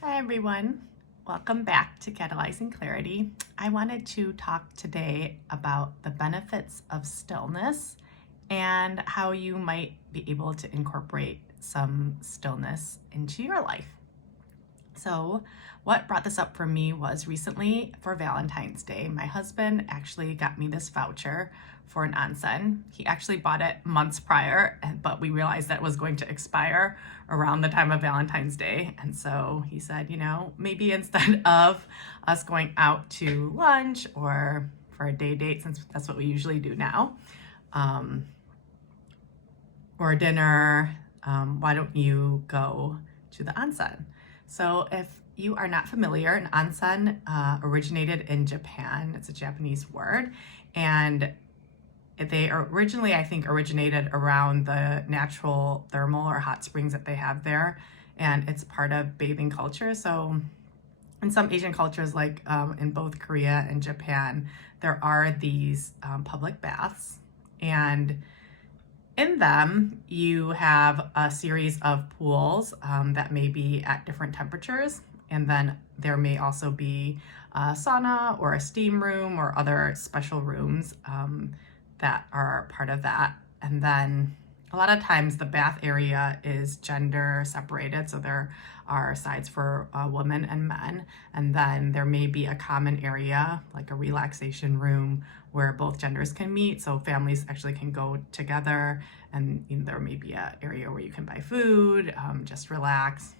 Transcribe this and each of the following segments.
Hi everyone, welcome back to Catalyzing Clarity. I wanted to talk today about the benefits of stillness and how you might be able to incorporate some stillness into your life. So, what brought this up for me was recently for Valentine's Day, my husband actually got me this voucher for an onsen. He actually bought it months prior, but we realized that it was going to expire around the time of Valentine's Day. And so he said, maybe instead of us going out to lunch or for a day date, since that's what we usually do now, or dinner, why don't you go to the onsen? So if you are not familiar, an onsen originated in Japan. It's a Japanese word. And they originally, I think, originated around the natural thermal or hot springs that they have there. And it's part of bathing culture. So in some Asian cultures, like in both Korea and Japan, there are these public baths. And in them, you have a series of pools that may be at different temperatures. And then there may also be a sauna or a steam room or other special rooms that are part of that. And then a lot of times the bath area is gender separated. So there are sides for women and men. And then there may be a common area, like a relaxation room where both genders can meet. So families actually can go together, and there may be an area where you can buy food, just relax.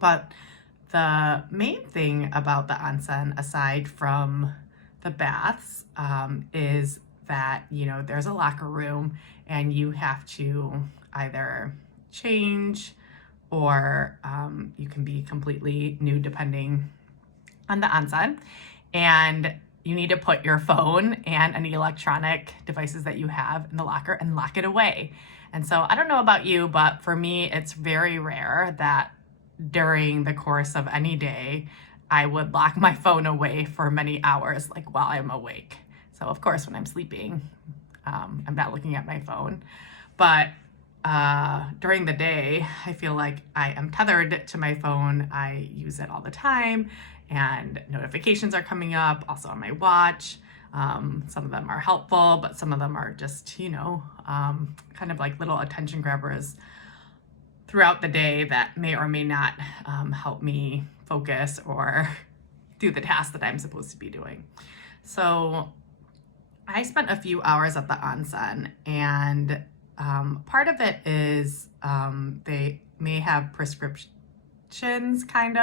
But the main thing about the onsen, aside from the baths, is that, there's a locker room and you have to either change or you can be completely nude depending on the onsen. And you need to put your phone and any electronic devices that you have in the locker and lock it away. And so I don't know about you, but for me, it's very rare that during the course of any day, I would lock my phone away for many hours, like while I'm awake. So of course, when I'm sleeping, I'm not looking at my phone. But during the day, I feel like I am tethered to my phone. I use it all the time, and notifications are coming up also on my watch. Some of them are helpful, but some of them are just, kind of like little attention grabbers throughout the day that may or may not help me focus or do the task that I'm supposed to be doing. So I spent a few hours at the onsen, and part of it is they may have prescriptions kind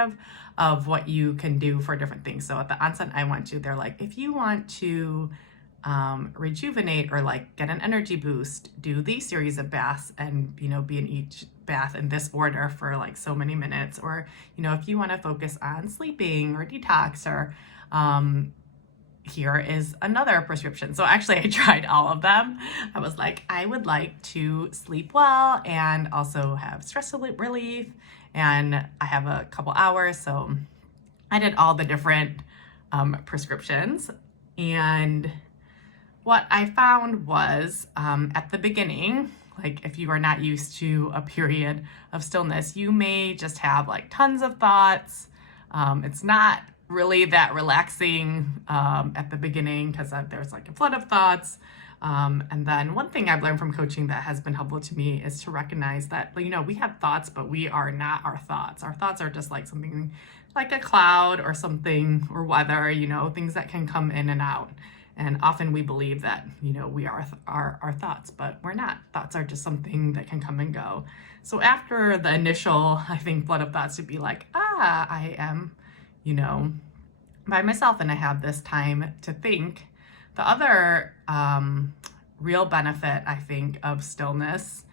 of what you can do for different things. So at the onsen I went to, they're like, if you want to rejuvenate or like get an energy boost, do these series of baths and, be in each bath in this order for like so many minutes. Or, if you want to focus on sleeping or detox, or here is another prescription. So actually I tried all of them. I was like, I would like to sleep well and also have stress relief. And I have a couple hours. So I did all the different prescriptions. And what I found was at the beginning, like if you are not used to a period of stillness, you may just have like tons of thoughts. It's not really that relaxing at the beginning because there's like a flood of thoughts. And then one thing I've learned from coaching that has been helpful to me is to recognize that, we have thoughts, but we are not our thoughts. Our thoughts are just like something like a cloud or something, or weather, things that can come in and out. And often we believe that, we are our thoughts, but we're not. Thoughts are just something that can come and go. So after the initial, I think, flood of thoughts, to be like, I am, by myself and I have this time to think. The other real benefit, I think, of stillness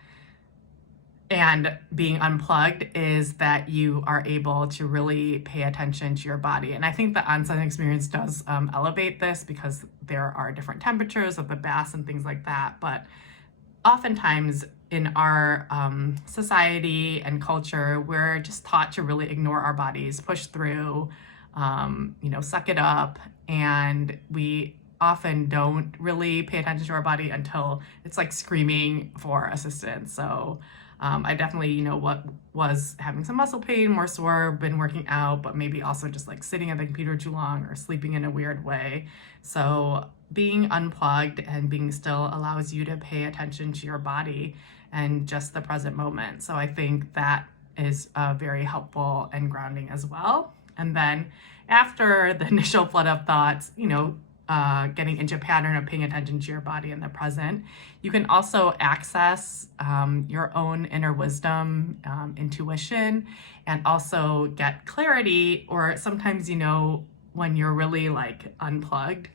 and being unplugged is that you are able to really pay attention to your body. And I think the onsen experience does elevate this because there are different temperatures of the baths and things like that. But oftentimes in our society and culture, we're just taught to really ignore our bodies, push through, suck it up. And we often don't really pay attention to our body until it's like screaming for assistance. So I definitely, what was having some muscle pain, more sore, been working out, but maybe also just like sitting at the computer too long or sleeping in a weird way. So being unplugged and being still allows you to pay attention to your body and just the present moment. So I think that is very helpful and grounding as well. And then after the initial flood of thoughts, getting into a pattern of paying attention to your body in the present, you can also access your own inner wisdom, intuition, and also get clarity. Or sometimes, when you're really like unplugged,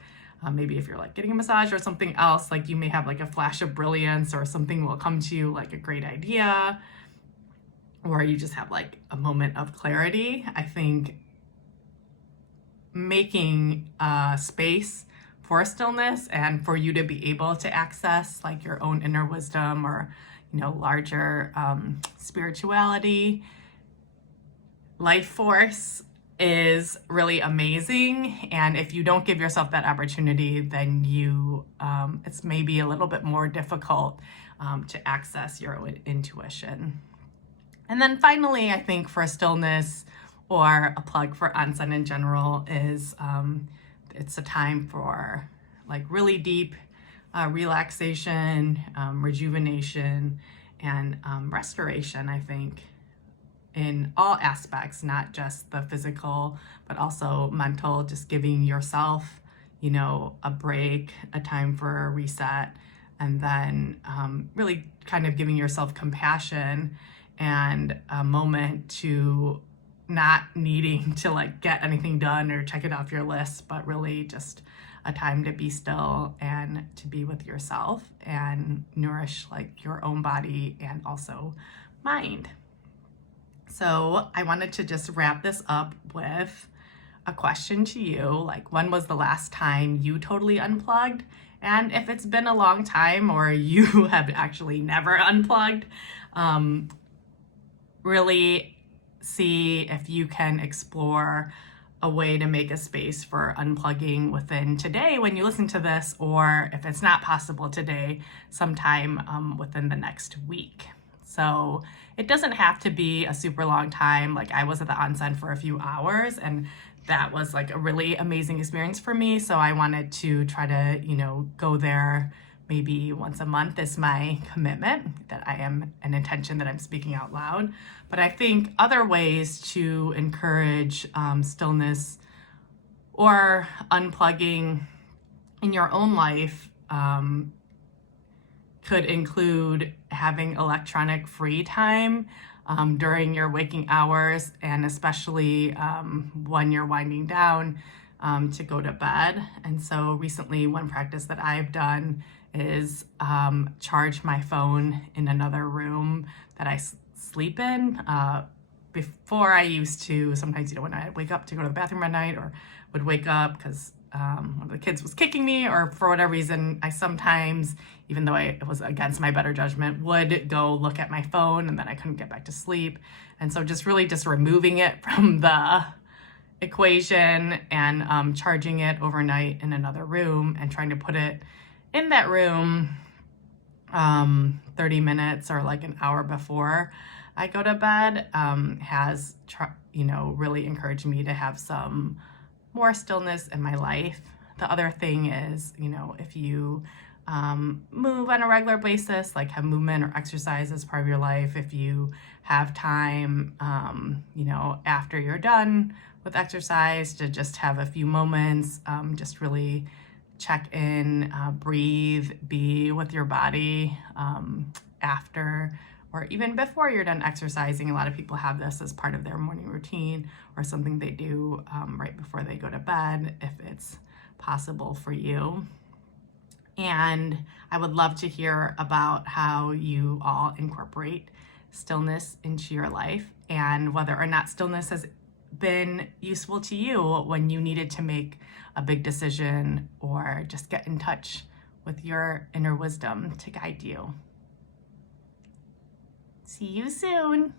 maybe if you're like getting a massage or something else, like you may have like a flash of brilliance or something will come to you like a great idea, or you just have like a moment of clarity. I think making space for stillness and for you to be able to access like your own inner wisdom or larger spirituality, life force is really amazing. And if you don't give yourself that opportunity, then it's maybe a little bit more difficult to access your own intuition. And then finally, I think for stillness, or a plug for onsen in general, is it's a time for like really deep relaxation, rejuvenation, and restoration, I think, in all aspects, not just the physical, but also mental, just giving yourself, a break, a time for a reset, and then really kind of giving yourself compassion and a moment to not needing to like get anything done or check it off your list, but really just a time to be still and to be with yourself and nourish like your own body and also mind. So I wanted to just wrap this up with a question to you, like when was the last time you totally unplugged? And if it's been a long time or you have actually never unplugged, really see if you can explore a way to make a space for unplugging within today when you listen to this, or if it's not possible today, sometime within the next week. So it doesn't have to be a super long time. Like I was at the onsen for a few hours and that was like a really amazing experience for me. So I wanted to try to, go there maybe once a month is my commitment, that I am an intention that I'm speaking out loud. But I think other ways to encourage stillness or unplugging in your own life could include having electronic free time during your waking hours, and especially when you're winding down to go to bed. And so recently, one practice that I've done is charge my phone in another room that I sleep in. Before I used to, sometimes, when I wake up to go to the bathroom at night, or would wake up because one of the kids was kicking me, or for whatever reason, I sometimes, even though it was against my better judgment, would go look at my phone and then I couldn't get back to sleep. And so just really just removing it from the equation and charging it overnight in another room and trying to put it in that room 30 minutes or like an hour before I go to bed has really encouraged me to have some more stillness in my life. The other thing is, if you move on a regular basis, like have movement or exercise as part of your life, if you have time, after you're done with exercise, to just have a few moments, just really check in, breathe, be with your body after or even before you're done exercising. A lot of people have this as part of their morning routine or something they do right before they go to bed, if it's possible for you. And I would love to hear about how you all incorporate stillness into your life and whether or not stillness has been useful to you when you needed to make a big decision or just get in touch with your inner wisdom to guide you. See you soon.